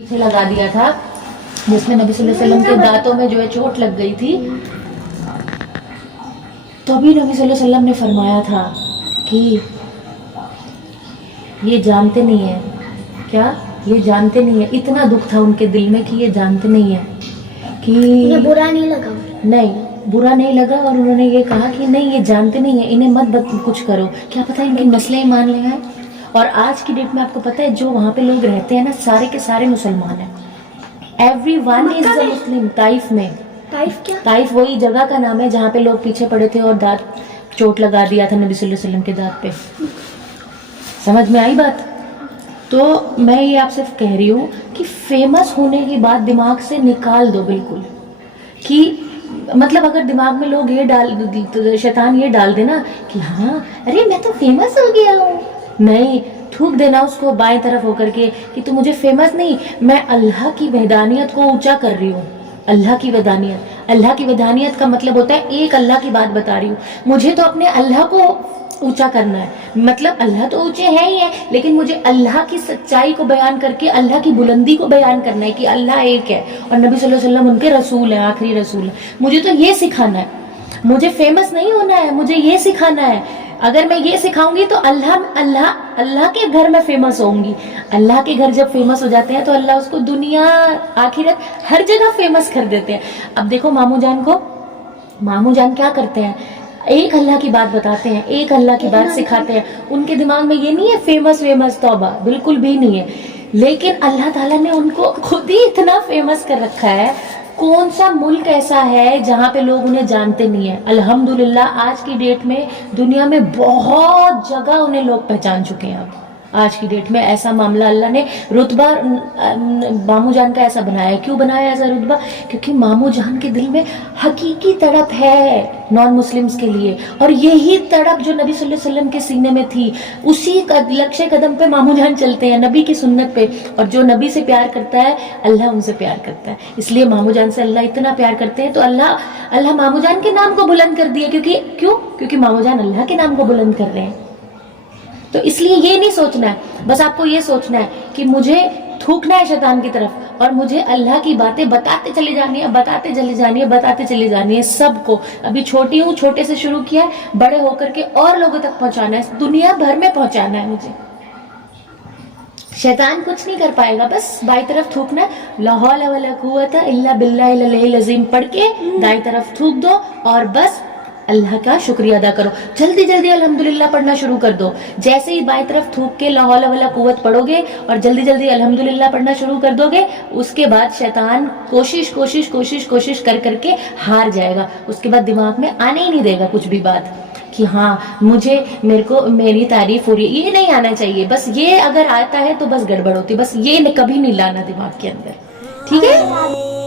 پیچھے لگا دیا تھا جس میں نبی صلی اللہ علیہ وسلم کے دانتوں میں جو ہے چوٹ لگ گئی تھی. تو ابھی نبی صلی اللہ علیہ وسلم نے فرمایا تھا کہ یہ جانتے نہیں ہیں. کیا؟ یہ جانتے نہیں ہیں. اتنا دکھ تھا ان کے دل میں کہ یہ جانتے نہیں ہیں کہ برا نہیں لگا. نہیں برا نہیں لگا. اور انہوں نے یہ کہا کہ نہیں یہ جانتے نہیں ہیں, انہیں مت کچھ کرو, کیا پتہ ان کی نسلیں ہی مان لیں. اور آج کی ڈیٹ میں آپ کو پتہ ہے جو وہاں پہ لوگ رہتے ہیں نا سارے کے سارے مسلمان ہیں. ایوری ون از اے مسلم. طائف میں, طائف وہی جگہ کا نام ہے جہاں پہ لوگ پیچھے پڑے تھے اور دانت چوٹ لگا دیا تھا نبی صلی اللہ علیہ وسلم کے دانت پہ. سمجھ میں آئی بات؟ تو میں یہ آپ سے کہہ رہی ہوں کہ فیمس ہونے کی بات دماغ سے نکال دو بالکل. کہ مطلب اگر دماغ میں لوگ یہ شیطان یہ ڈال دے نا کہ ہاں ارے میں تو فیمس ہو گیا ہوں, نہیں, تھوک دینا اس کو بائیں طرف ہو کر کے کہ تو مجھے فیمس نہیں, میں اللہ کی وحدانیت کو اونچا کر رہی ہوں. اللہ کی وحدانیت, اللہ کی وحدانیت کا مطلب ہوتا ہے ایک اللہ کی بات بتا رہی ہوں. مجھے تو اپنے اللہ کو اونچا کرنا ہے, مطلب اللہ تو اونچے ہے ہی ہے لیکن مجھے اللہ کی سچائی کو بیان کر کے اللہ کی بلندی کو بیان کرنا ہے کہ اللہ ایک ہے اور نبی صلی اللہ علیہ وسلم ان کے رسول ہیں, آخری رسول ہیں. مجھے تو یہ سکھانا ہے, مجھے فیمس نہیں ہونا ہے, مجھے یہ سکھانا ہے. اگر میں یہ سکھاؤں گی تو اللہ کے گھر میں فیمس ہوں گی. اللہ کے گھر جب فیمس ہو جاتے ہیں تو اللہ اس کو دنیا آخرت ہر جگہ فیمس کر دیتے ہیں. اب دیکھو ماموں جان کیا کرتے ہیں, ایک اللہ کی بات بتاتے ہیں, ایک اللہ کی بات سکھاتے ہیں. ان کے دماغ میں یہ نہیں ہے فیمس توبہ, بالکل بھی نہیں ہے. لیکن اللہ تعالیٰ نے ان کو خود ہی اتنا فیمس کر رکھا ہے. کون سا ملک ایسا ہے جہاں پہ لوگ انہیں جانتے نہیں ہیں؟ الحمدللہ آج کی ڈیٹ میں دنیا میں بہت جگہ انہیں لوگ پہچان چکے ہیں. اب آج کی ڈیٹ میں ایسا معاملہ اللہ نے رتبہ ماموں جان کا ایسا بنایا ہے. کیوں بنایا ایسا رتبہ؟ کیونکہ ماموں جان کے دل میں حقیقی تڑپ ہے نان مسلمز کے لیے, اور یہی تڑپ جو نبی صلی اللہ علیہ وسلم کے سینے میں تھی اسی لقش قدم پہ ماموں جان چلتے ہیں, نبی کی سنت پہ. اور جو نبی سے پیار کرتا ہے اللہ ان سے پیار کرتا ہے, اس لیے ماموں جان سے اللہ اتنا پیار کرتے ہیں. تو اللہ ماموں جان کے نام کو بلند کر دیا. کیونکہ ماموں جان اللہ کے نام کو بلند کر رہے ہیں. تو اس لیے یہ نہیں سوچنا ہے, بس آپ کو یہ سوچنا ہے کہ مجھے تھوکنا ہے شیطان کی طرف اور مجھے اللہ کی باتیں بتاتے چلی جانی ہے سب کو. ابھی چھوٹی ہوں, چھوٹے سے شروع کیا ہے, بڑے ہو کر کے اور لوگوں تک پہنچانا ہے, دنیا بھر میں پہنچانا ہے مجھے. شیطان کچھ نہیں کر پائے گا, بس بائیں طرف تھوکنا ہے لا حول ولا قوت الا باللہ العلی العظیم پڑھ کے دائیں طرف تھوک دو اور بس اللہ کا شکریہ ادا کرو. جلدی جلدی الحمدللہ پڑھنا شروع کر دو. جیسے ہی بائیں طرف تھوک کے لا حول ولا قوت پڑھو گے اور جلدی جلدی الحمدللہ پڑھنا شروع کر دو گے, اس کے بعد شیطان کوشش کر کے ہار جائے گا. اس کے بعد دماغ میں آنے ہی نہیں دے گا کچھ بھی بات کہ ہاں میرے کو میری تعریف ہو رہی ہے. یہ نہیں آنا چاہیے, بس یہ اگر آتا ہے تو بس گڑبڑ ہوتی ہے. بس یہ کبھی نہیں لانا دماغ کے اندر, ٹھیک ہے.